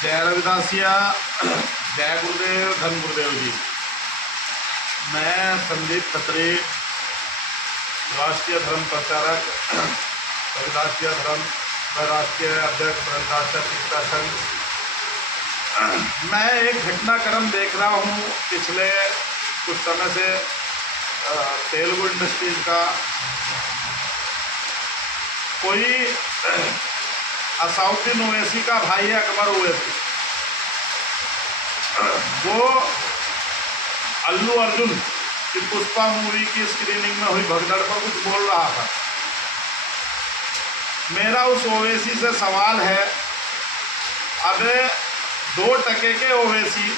जय रविदासिया, जय गुरुदेव, धन गुरुदेव जी। मैं संदीप खत्री, राष्ट्रीय धर्म प्रचारक, रविदासिया धर्म व राष्ट्रीय अध्यक्ष रविदासिया शिक्षा संघ। मैं एक घटनाक्रम देख रहा हूँ पिछले कुछ समय से तेलुगु इंडस्ट्रीज का। कोई असाउद्दीन ओवैसी का भाई है अकबर ओवैसी, वो अल्लू अर्जुन की पुष्पा मूवी की स्क्रीनिंग में हुई भगदड़ पर कुछ बोल रहा था। मेरा उस ओवैसी से सवाल है, अबे 2 टके के ओवैसी,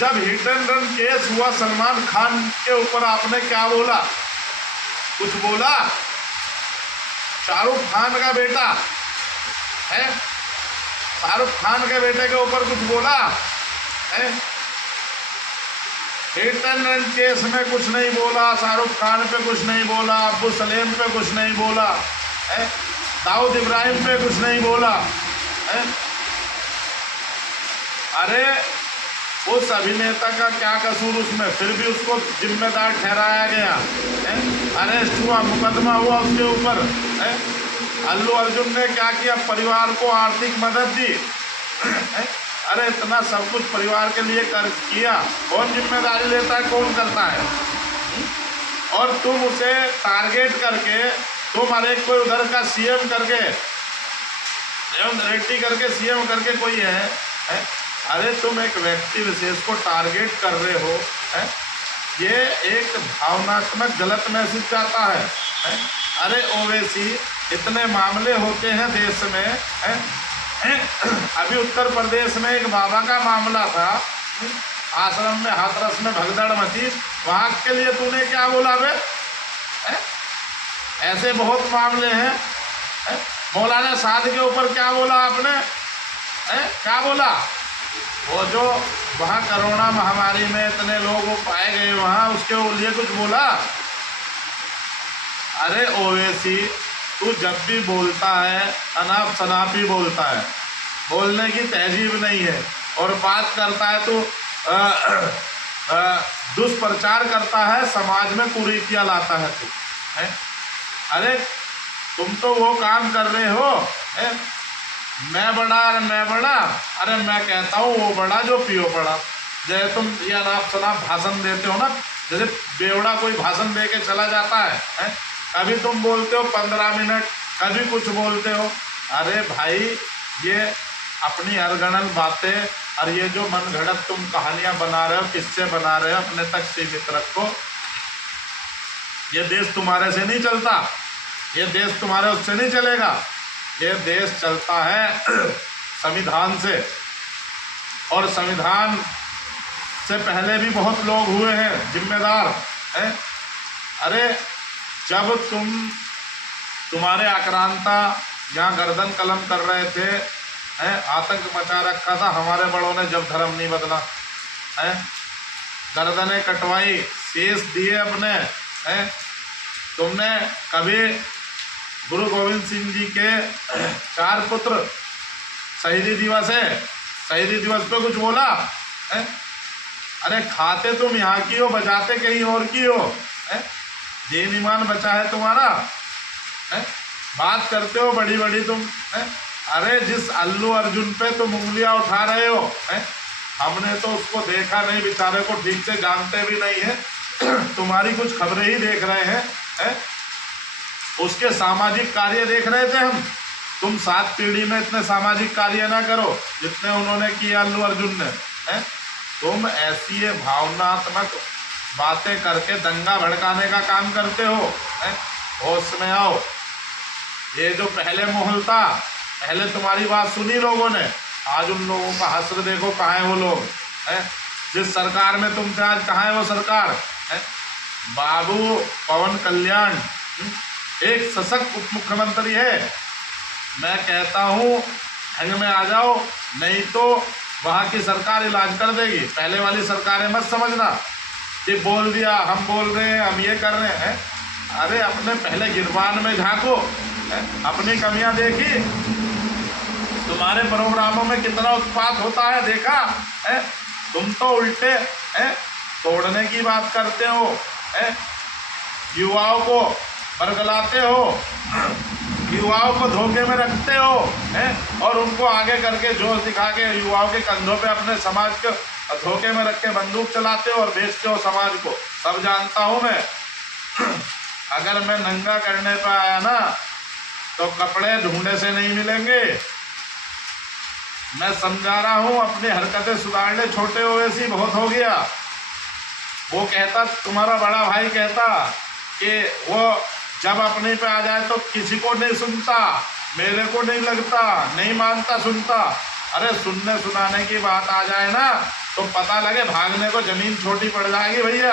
जब हिट एंड रन केस हुआ सलमान खान के ऊपर, आपने क्या बोला? कुछ बोला? शाहरुख खान का बेटा है, शाहरुख खान के बेटे के ऊपर कुछ बोला है? हिट एंड रन केस में कुछ नहीं बोला, शाहरुख खान पे कुछ नहीं बोला, अब्बू सलेम पे कुछ नहीं बोला है, दाऊद इब्राहिम पे कुछ नहीं बोला है। अरे उस अभिनेता का क्या कसूर उसमें? फिर भी उसको जिम्मेदार ठहराया गया है, अरेस्ट हुआ, मुकदमा हुआ उसके ऊपर है। अल्लू अर्जुन ने क्या किया? परिवार को आर्थिक मदद दी है? अरे इतना सब कुछ परिवार के लिए कर किया, कौन जिम्मेदारी लेता है, कौन करता है? और तुम उसे टारगेट करके, तुम अरे कोई उधर का सीएम करके, रेवंत रेड्डी करके सीएम करके कोई है? अरे तुम एक व्यक्ति विशेष को टारगेट कर रहे हो है? ये एक भावनात्मक गलत मैसेज जाता है। अरे ओवैसी, इतने मामले होते हैं देश में है? अभी उत्तर प्रदेश में एक बाबा का मामला था, आश्रम में हाथरस में भगदड़ मची, वहाँ के लिए तूने क्या बोला बे? ऐसे बहुत मामले हैं। मौलाना साद के ऊपर क्या बोला आपने? क्या बोला? वो जो वहाँ कोरोना महामारी में इतने लोग पाए गए वहाँ, उसके लिए कुछ बोला? अरे ओवैसी, तू जब भी बोलता है अनाप शनाप ही बोलता है, बोलने की तहजीब नहीं है, और बात करता है तो दुष्प्रचार करता है, समाज में कुरीतियाँ लाता है तू है। अरे तुम तो वो काम कर रहे हो है? मैं बड़ा, अरे मैं बड़ा, अरे मैं कहता हूँ वो बड़ा जो पियो पड़ा। जैसे तुम ये अनाप शनाप भाषण देते हो ना, जैसे बेवड़ा कोई भाषण दे के चला जाता है? कभी तुम बोलते हो 15 मिनट, कभी कुछ बोलते हो। अरे भाई, ये अपनी अरगणन बातें और ये जो मन घड़त तुम कहानियां बना रहे हो, किस्से बना रहे हो, अपने तक सीमित रखो। ये देश तुम्हारे से नहीं चलता, ये देश तुम्हारे उससे नहीं चलेगा। ये देश चलता है संविधान से, और संविधान से पहले भी बहुत लोग हुए हैं जिम्मेदार हैं। अरे जब तुम्हारे आक्रांता यहाँ गर्दन कलम कर रहे थे हैं, आतंक मचा रखा था, हमारे बड़ों ने जब धर्म नहीं बदला है, गर्दनें कटवाई, शेष दिए अपने हैं। तुमने कभी गुरु गोविंद सिंह जी के 4 पुत्र शहीदी दिवस है, शहीदी दिवस पे कुछ बोला है? अरे खाते तुम यहाँ की हो, बजाते कहीं और की हो है? दीन ईमान बचा है तुम्हारा है? बात करते हो बड़ी बड़ी तुम है? अरे जिस अल्लू अर्जुन पे तुम उंगलियां उठा रहे हो है? हमने तो उसको देखा नहीं, बेचारे को ठीक से जानते भी नहीं है। तुम्हारी कुछ खबरें ही देख रहे हैं है? उसके सामाजिक कार्य देख रहे थे हम। तुम 7 पीढ़ी में इतने सामाजिक कार्य ना करो जितने उन्होंने किया अल्लू अर्जुन ने है? तुम ऐसी ये भावनात्मक बातें करके दंगा भड़काने का काम करते हो है? होश में आओ। ये जो पहले माहौल था, पहले तुम्हारी बात सुनी लोगों ने, आज उन लोगों का हश्र देखो, कहाँ है वो लोग है? जिस सरकार में तुम थे, आज कहाँ है वो सरकार है? बाबू पवन कल्याण एक सशक्त उप मुख्यमंत्री है। मैं कहता हूँ ढंग में आ जाओ, नहीं तो वहाँ की सरकार इलाज कर देगी। पहले वाली सरकारें मत समझना कि बोल दिया, हम बोल रहे हैं, हम ये कर रहे हैं। अरे अपने पहले गिरबान में झांको, अपनी कमियां देखी। तुम्हारे हमारे प्रोग्रामों में कितना उत्पात होता है, देखा है? तुम तो उल्टे है तोड़ने की बात करते हो, है? युवाओं को बरगलाते हो, युवाओं को धोखे में रखते हो, है? और उनको आगे करके जोश दिखा के युवाओं के कंधों पे अपने समाज को धोखे में रख के बंदूक चलाते हो और बेचते हो समाज को। सब जानता हूँ मैं। अगर मैं नंगा करने पे आया ना तो कपड़े ढूंढे से नहीं मिलेंगे। मैं समझा रहा हूँ, अपनी हरकतें सुधार ले, छोटे हुए सी बहुत हो गया। वो कहता, तुम्हारा बड़ा भाई कहता कि वो जब अपने पे आ जाए तो किसी को नहीं सुनता, मेरे को नहीं लगता, नहीं मानता, सुनता। अरे सुनने सुनाने की बात आ जाए ना तो पता लगे भागने को जमीन छोटी पड़ जाएगी भैया।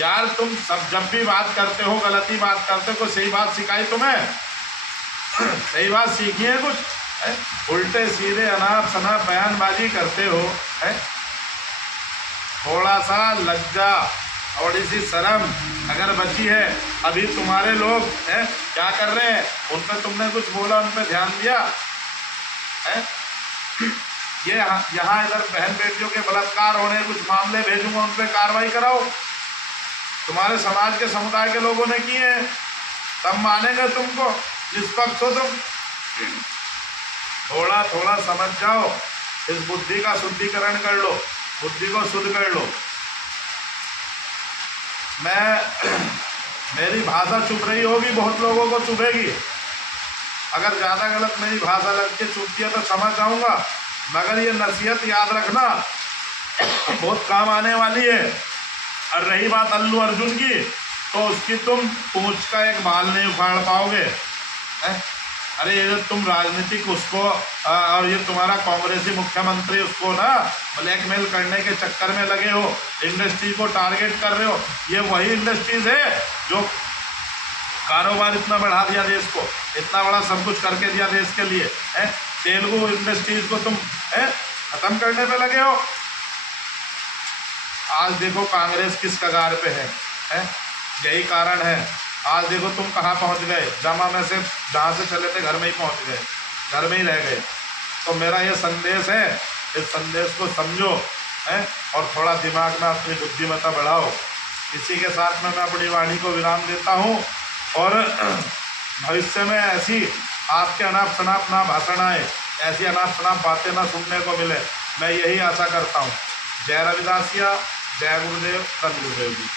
यार तुम सब जब भी बात करते हो, गलती बात करते हो, कोई सही बात सिखाई तुम्हें? सही बात सीखी है कुछ? है? उल्टे सीधे अनाप शनाप बयानबाजी करते हो, है? थोड़ा सा लज्जा और इसी शर्म अगर बची है। अभी तुम्हारे लोग हैं क्या कर रहे हैं, उन पर तुमने कुछ बोला, उन पर ध्यान दिया है? ये यहाँ इधर बहन बेटियों के बलात्कार होने कुछ मामले भेजूंगा, उन पर कार्रवाई कराओ। तुम्हारे समाज के समुदाय के लोगों ने किए हैं, तब मानेंगे तुमको, निष्पक्ष हो तुम। थोड़ा थोड़ा समझ जाओ, इस बुद्धि का शुद्धिकरण कर लो, बुद्धि को शुद्ध कर लो। मेरी भाषा चुभ रही होगी, बहुत लोगों को चुभेगी। अगर ज़्यादा गलत मेरी भाषा लग के चुभती है तो समझ जाऊँगा, मगर ये नसीहत याद रखना बहुत काम आने वाली है। और रही बात अल्लू अर्जुन की, तो उसकी तुम पूंछ का एक बाल नहीं उखाड़ पाओगे, है? अरे ये तुम राजनीतिक उसको और ये तुम्हारा कांग्रेसी मुख्यमंत्री उसको ना ब्लैकमेल करने के चक्कर में लगे हो, इंडस्ट्री को टारगेट कर रहे हो। ये वही इंडस्ट्रीज है जो कारोबार इतना बढ़ा दिया देश को, इतना बड़ा सब कुछ करके दिया देश के लिए, है? तेलुगु इंडस्ट्रीज को तुम खत्म करने पे लगे हो। आज देखो कांग्रेस किस कगार पे है? यही कारण है। आज देखो तुम कहाँ पहुँच गए, जमा में से जहाँ से चले थे घर में ही पहुँच गए, घर में ही रह गए। तो मेरा ये संदेश है, इस संदेश को समझो, है? और थोड़ा दिमाग में अपनी बुद्धिमत्ता बढ़ाओ। इसी के साथ में मैं अपनी वाणी को विराम देता हूँ। और भविष्य में ऐसी आपके अनाप शनाप ना भाषण आए, ऐसी अनाप शनाप बातें ना सुनने को मिले, मैं यही आशा करता हूँ। जय रविदासिया, जय गुरुदेव, धन गुरुदेव जी।